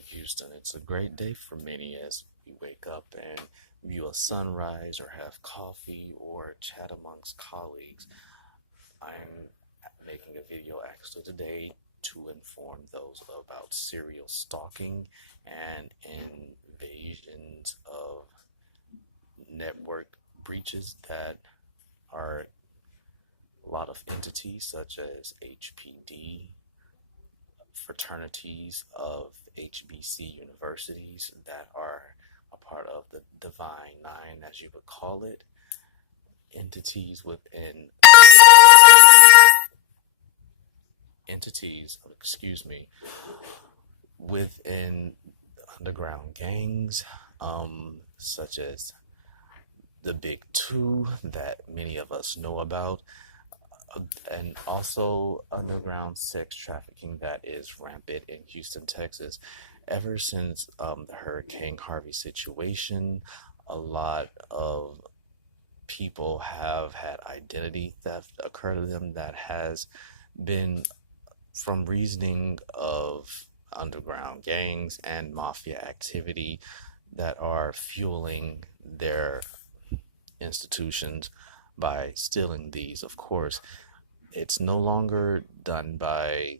morning, Houston. It's a great day for many as we wake up and view a sunrise or have coffee or chat amongst colleagues. I'm making a video actually today to inform those about serial stalking and invasions of network breaches that are a lot of entities such as HPD, fraternities of HBC universities that are a part of the Divine Nine, as you would call it, entities within within underground gangs, such as the Big Two that many of us know about, and also underground sex trafficking that is rampant in Houston, Texas. Ever since the Hurricane Harvey situation, a lot of people have had identity theft occur to them that has been from reasoning of underground gangs and mafia activity that are fueling their institutions by stealing these. Of course, it's no longer done by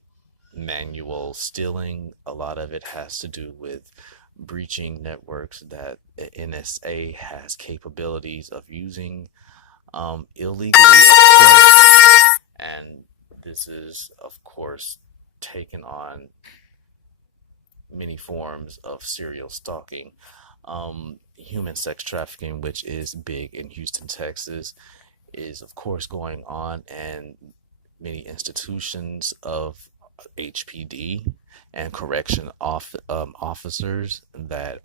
manual stealing. A lot of it has to do with breaching networks that the NSA has capabilities of using illegally, of course. And this is, of course, taken on many forms of serial stalking. Human sex trafficking, which is big in Houston, Texas, is of course going on, and many institutions of HPD and officers that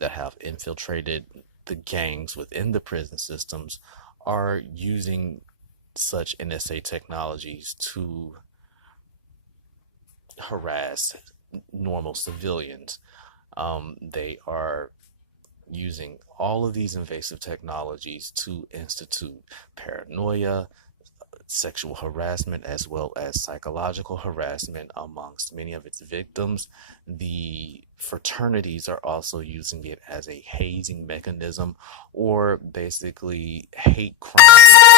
have infiltrated the gangs within the prison systems are using such NSA technologies to harass normal civilians. They are using all of these invasive technologies to institute paranoia, sexual harassment, as well as psychological harassment amongst many of its victims. The fraternities are also using it as a hazing mechanism, or basically hate crime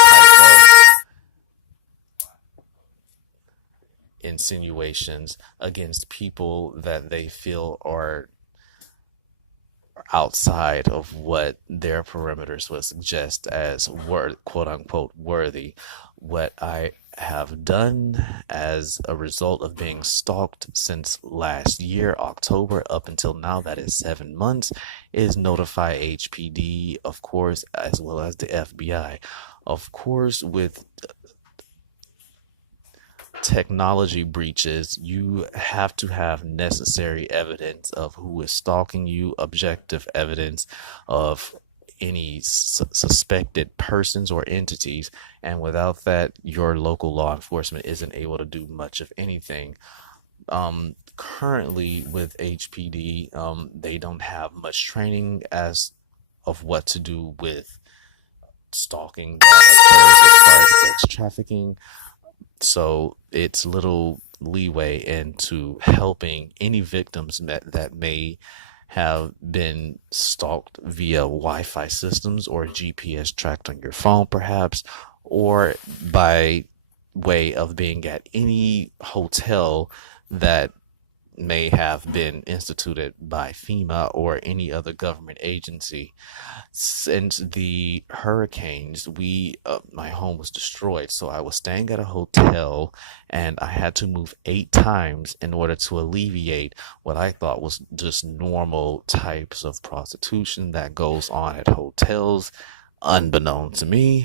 type of insinuations against people that they feel are outside of what their perimeters would suggest as quote unquote worthy. What I have done as a result of being stalked since last year, October, up until now, that is 7 months, is notify HPD, of course, as well as the FBI. Of course, with technology breaches, you have to have necessary evidence of who is stalking you, objective evidence of any suspected persons or entities, and without that, your local law enforcement isn't able to do much of anything. Currently with HPD, they don't have much training as of what to do with stalking that occurs as far as sex trafficking. So it's little leeway into helping any victims that may have been stalked via Wi-Fi systems or GPS tracked on your phone, perhaps, or by way of being at any hotel that may have been instituted by FEMA or any other government agency. Since the hurricanes, my home was destroyed, so I was staying at a hotel, and I had to move 8 times in order to alleviate what I thought was just normal types of prostitution that goes on at hotels, unbeknown to me.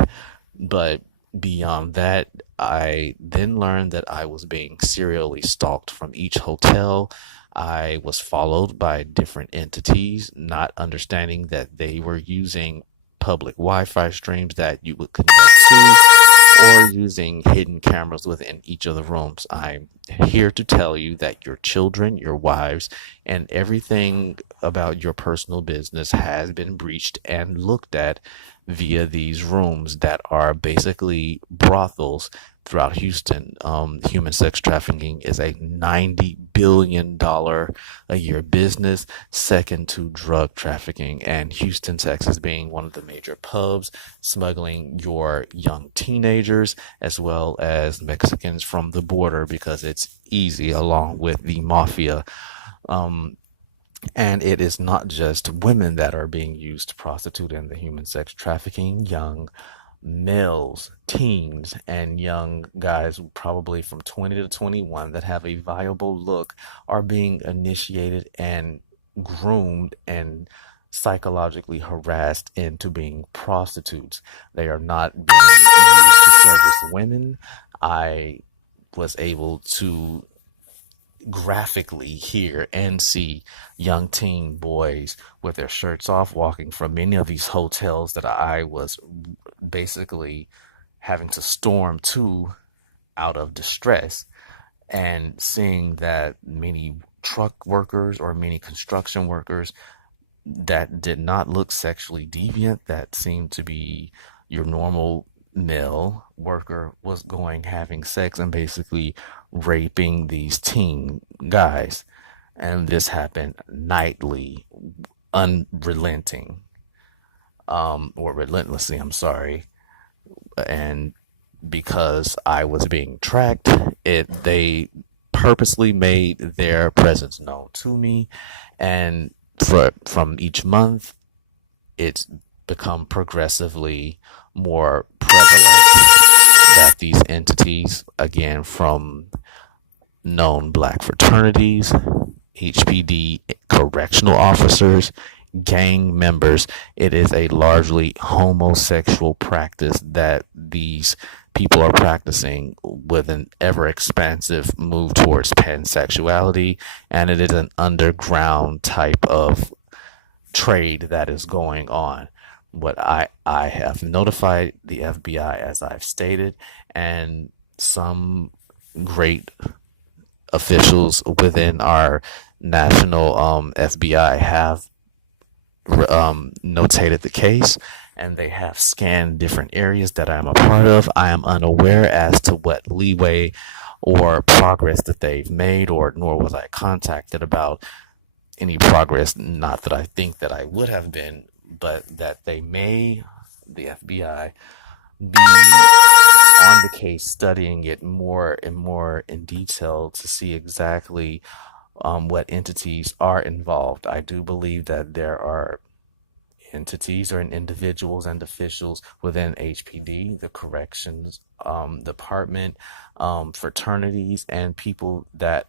But beyond that, I then learned that I was being serially stalked from each hotel. I was followed by different entities, not understanding that they were using public Wi-Fi streams that you would connect to, or using hidden cameras within each of the rooms. I'm here to tell you that your children, your wives, and everything about your personal business has been breached and looked at via these rooms that are basically brothels throughout Houston. Human sex trafficking is a $90 billion a year business, second to drug trafficking, and Houston, Texas being one of the major pubs, smuggling your young teenagers as well as Mexicans from the border because it's easy, along with the mafia. Um, and it is not just women that are being used to prostitute in the human sex trafficking. Young males, teens, and young guys, probably from 20 to 21, that have a viable look, are being initiated and groomed and psychologically harassed into being prostitutes. They are not being used to service women. I was able to graphically hear and see young teen boys with their shirts off walking from many of these hotels that I was basically having to storm to out of distress, and seeing that many truck workers or many construction workers that did not look sexually deviant, that seemed to be your normal male worker, was going having sex and basically raping these teen guys. And this happened nightly, unrelenting, or relentlessly, I'm sorry. And because I was being tracked, they purposely made their presence known to me, and from each month, it's become progressively more prevalent that these entities, again, from known black fraternities, HPD correctional officers, gang members, it is a largely homosexual practice that these people are practicing, with an ever expansive move towards pansexuality, and it is an underground type of trade that is going on. What I have notified the FBI, as I've stated, and some great officials within our national FBI have notated the case, and they have scanned different areas that I'm a part of. I am unaware as to what leeway or progress that they've made, or nor was I contacted about any progress. Not that I think that I would have been, but that they may, the FBI, be on the case, studying it more and more in detail to see exactly what entities are involved. I do believe that there are entities or individuals and officials within HPD, the corrections department, fraternities, and people that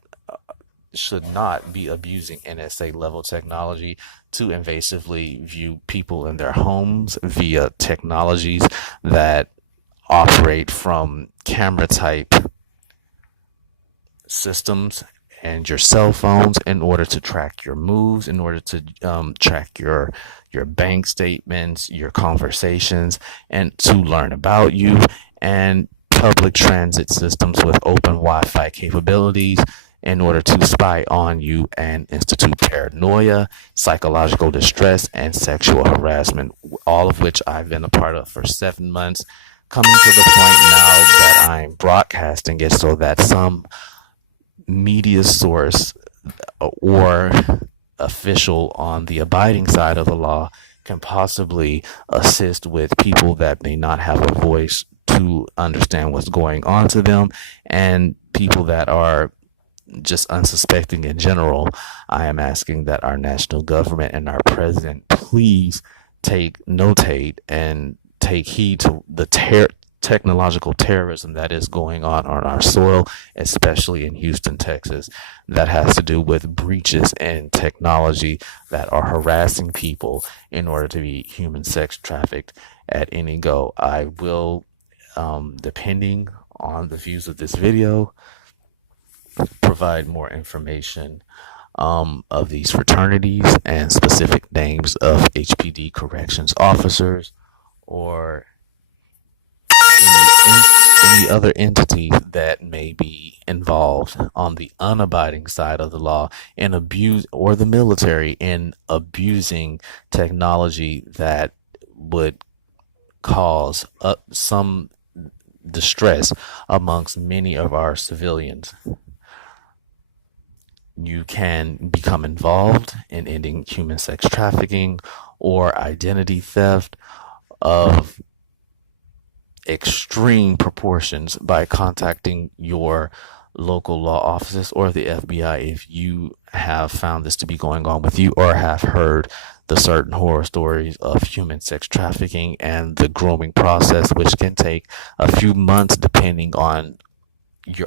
should not be abusing NSA level technology to invasively view people in their homes via technologies that operate from camera type systems and your cell phones, in order to track your moves, in order to track your bank statements, your conversations, and to learn about you, and public transit systems with open Wi-Fi capabilities in order to spy on you and institute paranoia, psychological distress, and sexual harassment, all of which I've been a part of for 7 months, coming to the point now that I'm broadcasting it so that some media source or official on the abiding side of the law can possibly assist with people that may not have a voice to understand what's going on to them, and people that are just unsuspecting in general. I am asking that our national government and our president please take notate and take heed to the technological terrorism that is going on our soil, especially in Houston, Texas, that has to do with breaches in technology that are harassing people in order to be human sex trafficked at any go. I will, depending on the views of this video, provide more information of these fraternities and specific names of HPD corrections officers, or any other entity that may be involved on the unabiding side of the law in abuse, or the military in abusing technology that would cause some distress amongst many of our civilians. You can become involved in ending human sex trafficking or identity theft of extreme proportions by contacting your local law offices or the FBI if you have found this to be going on with you or have heard the certain horror stories of human sex trafficking and the grooming process, which can take a few months depending on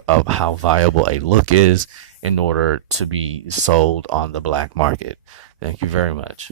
of how viable a look is in order to be sold on the black market. Thank you very much.